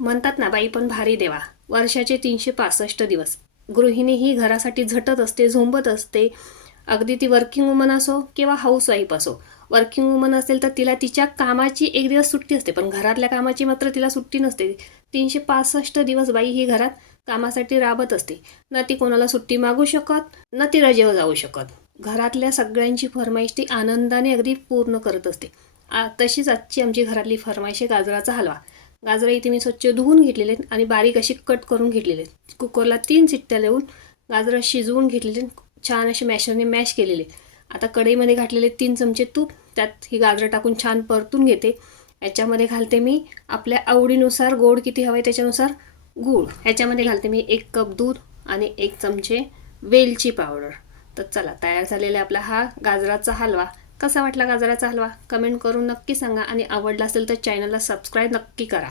म्हणतात ना, बाई पण भारी देवा. वर्षाचे 365 दिवस गृहिणी ही घरासाठी झटत असते, झोंबत असते. अगदी ती वर्किंग वुमन असो किंवा हाऊसवाईफ असो. वर्किंग वुमन असेल तर तिला तिच्या कामाची एक दिवस सुट्टी असते, पण घरातल्या कामाची मात्र तिला सुट्टी नसते. 365 दिवस बाई ही घरात कामासाठी राबत असते. ना ती कोणाला सुट्टी मागू शकत, ना ती रजेवर जाऊ शकत. घरातल्या सगळ्यांची फरमाईश ती आनंदाने अगदी पूर्ण करत असते. तशीच आजची आमची घरातली फरमाईश आहे गाजराचा हलवा. गाजरं इथे मी स्वच्छ धुवून घेतलेले आहेत आणि बारीक अशी कट करून घेतलेले आहेत. कुकरला 3 शिट्ट्या लावून गाजरं शिजवून घेतलेले, छान असे मॅशरने मॅश केलेले. आता कढईमध्ये घातलेले 3 चमचे तूप, त्यात ही गाजरं टाकून छान परतून घेते. याच्यामध्ये घालते मी आपल्या आवडीनुसार, गोड किती हवे त्याच्यानुसार गूळ. ह्याच्यामध्ये घालते मी 1 कप दूध आणि 1 चमचे वेलची पावडर. तर चला, तयार झालेला आपला हा गाजराचा हलवा. कसा वाटला गाजराचा हलवा कमेंट करून नक्की सांगा आणि आवडला असेल तर चॅनलला सबस्क्राईब नक्की करा.